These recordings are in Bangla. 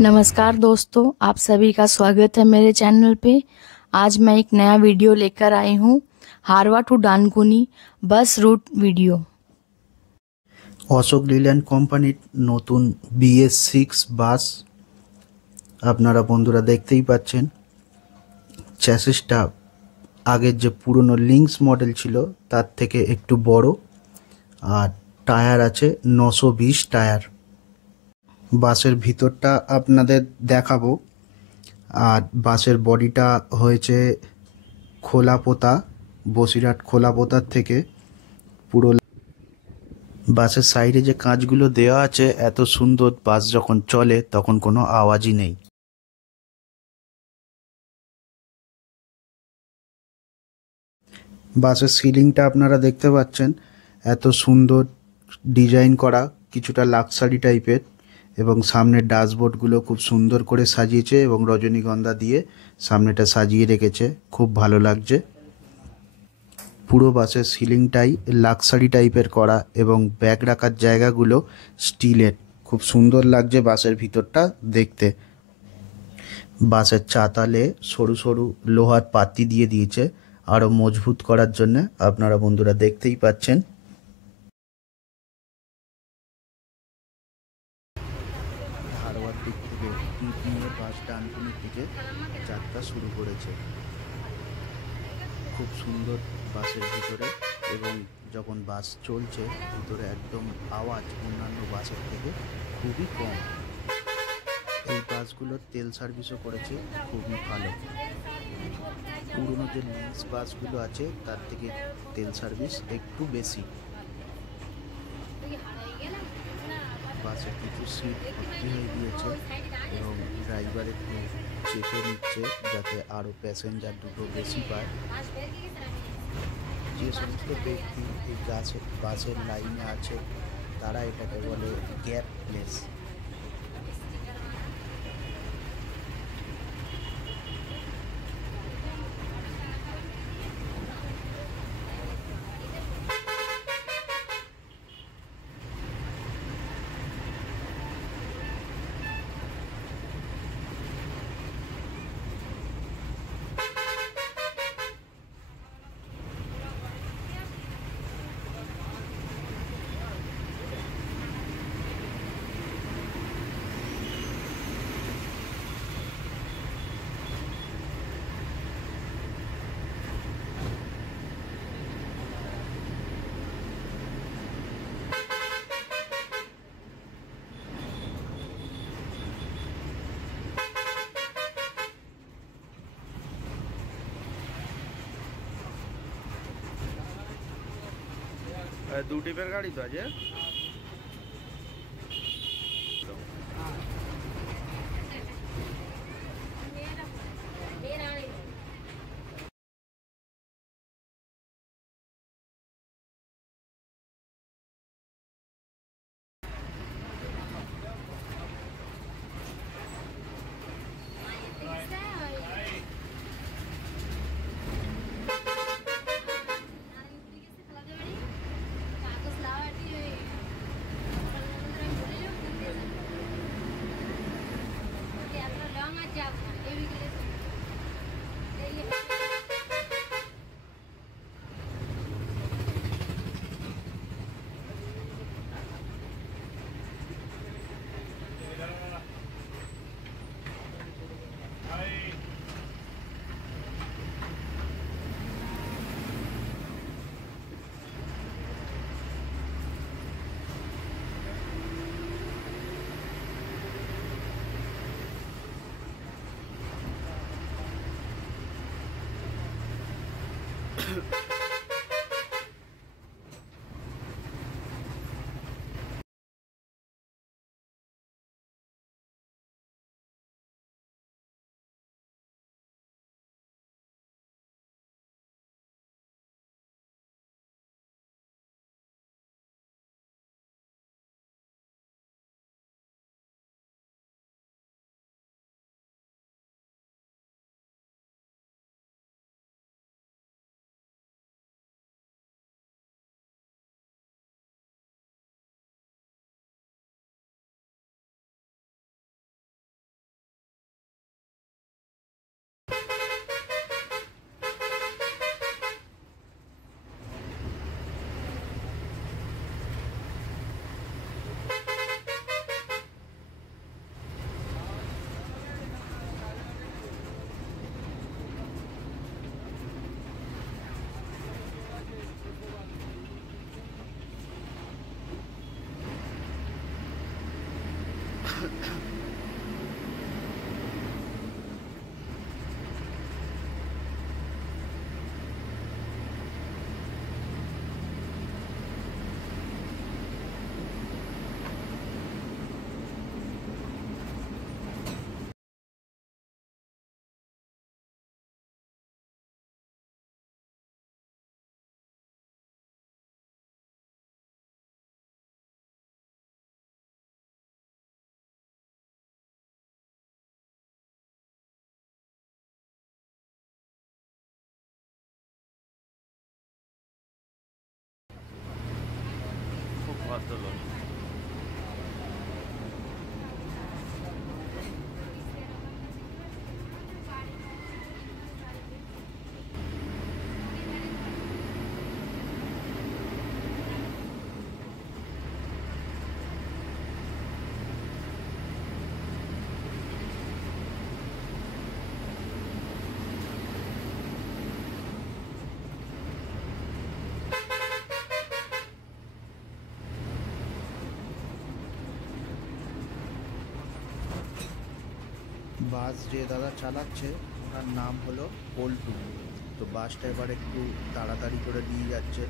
नमस्कार दोस्तों, आप सभी का स्वागत है मेरे चैनल पे। आज मैं एक नया वीडियो लेकर आई हूँ। हारवा to Dankuni bus route video. Ashok Leyland কোম্পানির নতুন BS6 বাস আপনারা বন্ধুরা দেখতেই পাচ্ছেন। চ্যাসিসটা আগের যে পুরনো লিঙ্কস মডেল ছিল তার থেকে একটু বড়, আর টায়ার আছে 920 টায়ার। বাসের ভিতরটা আপনাদের দেখাবো। আর বাসের বডিটা হয়েছে খোলাপোতা, বসিরহাট খোলাপোতার থেকে পুরো। বাসের সাইডে যে কাঁচগুলো দেওয়া আছে এত সুন্দর, বাস যখন চলে তখন কোনো আওয়াজই নেই। বাসের সিলিংটা আপনারা দেখতে পাচ্ছেন, এত সুন্দর ডিজাইন করা, কিছুটা লাক্সারি টাইপের। এবং সামনের ড্যাশবোর্ডগুলো খুব সুন্দর করে সাজিয়েছে এবং রজনীগন্ধা দিয়ে সামনেটা সাজিয়ে রেখেছে, খুব ভালো লাগছে। পুরো বাসের সিলিংটাই লাক্সারি টাইপের করা এবং ব্যাগ রাখার জায়গাগুলো স্টিলের, খুব সুন্দর লাগছে বাসের ভিতরটা দেখতে। বাসের চাতালে সরু সরু লোহার পাতি দিয়ে দিয়েছে আরও মজবুত করার জন্য, আপনারা বন্ধুরা দেখতেই পাচ্ছেন। হারোয়ার দিক থেকে টিপ নিয়ে বাস ডানকুনির দিকে যাত্রা শুরু করেছে। খুব সুন্দর বাসের ভিতরে, এবং যখন বাস চলছে ভিতরে একদম আওয়াজ অন্যান্য বাসের থেকে খুবই কম। এই বাসগুলোর তেল সার্ভিসও করেছে খুবই ভালো। পুরনো যে লিঙ্কস বাসগুলো আছে তার থেকে তেল সার্ভিস একটু বেশি। বাসে কিছু সিট ভর্তি হয়ে গিয়েছে এবং ড্রাইভার একটু চেপে নিচ্ছে যাতে আরও প্যাসেঞ্জার দুটো বেশি পায়। যে সমস্ত ব্যক্তি এই বাসের লাইনে আছে তারা এটাকে বলে গ্যাপ প্লেস। দু টিপের গাড়ি তো আছে। খুব ভদ্রলোক। বাস যে দাদা চালাচ্ছে ওনার নাম হলো পল্টু। তো বাসটা এবার একটু তাড়াতাড়ি করে নিয়ে যাচ্ছে,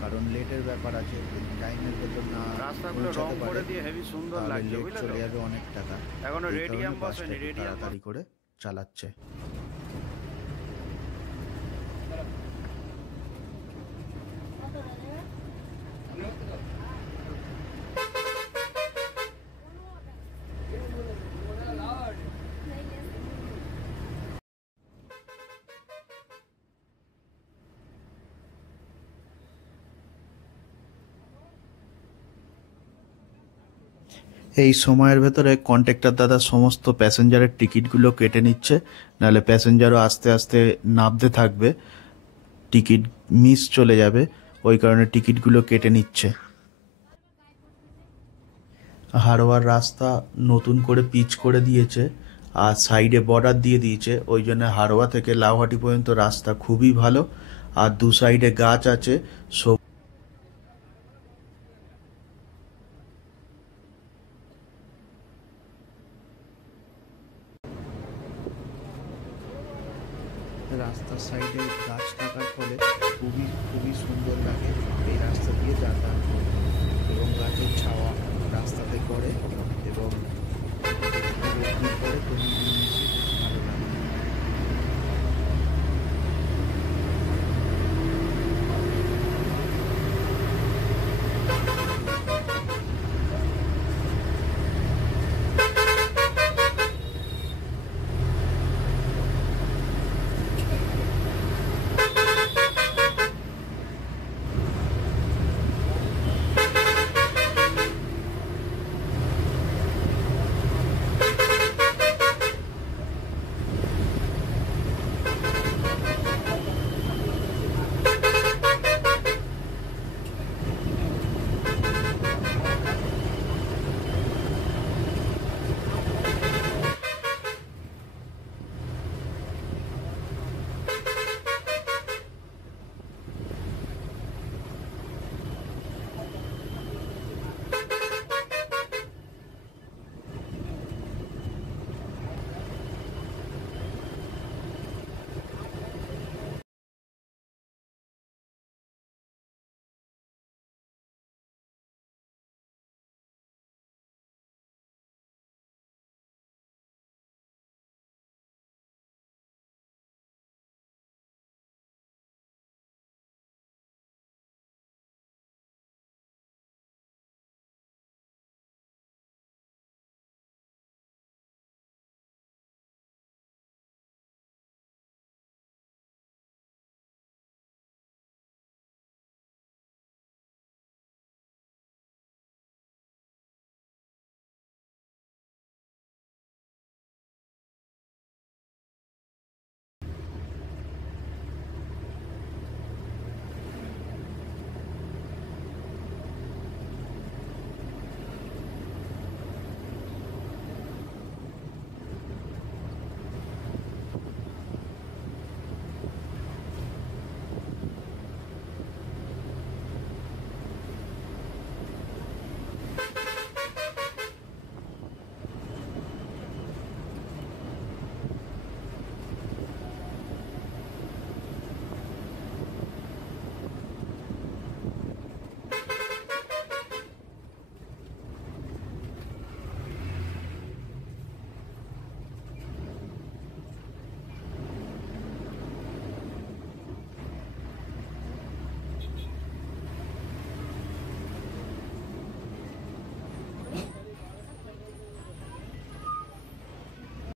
কারণ লেটের ব্যাপার আছে। যদি টাইমের ভেতর না রাস্তাগুলো রং করে দিয়ে হেভি সুন্দর তাহলে লাগছে, লেট বুঝলে চলে তো? যাবে অনেক টাকা। এখনো এই রেডিয়াম কারণে বসেনি, বাসটা একটু রেডিয়াম তাড়াতাড়ি করে চালাচ্ছে। এই সময়ের ভেতরে কন্ট্রাক্টর দাদা সমস্ত প্যাসেঞ্জারের টিকিটগুলো কেটে নিচ্ছে, নাহলে প্যাসেঞ্জারও আস্তে আস্তে নামতে থাকবে, টিকিট মিস চলে যাবে। ওই কারণে টিকিটগুলো কেটে নিচ্ছে। হারোয়ার রাস্তা নতুন করে পিচ করে দিয়েছে আর সাইডে বর্ডার দিয়ে দিয়েছে, ওই জন্য হারোয়া থেকে লাউহাটি পর্যন্ত রাস্তা খুবই ভালো। আর দু সাইডে গাছ আছে। রাস্তার সাইডে গাছ থাকার ফলে খুবই খুবই সুন্দর লাগে এই রাস্তা দিয়ে যাতায়াত করতে, এবং গাছের ছাওয়া রাস্তাতে করে এবং রোদ্দুর পরে খুবই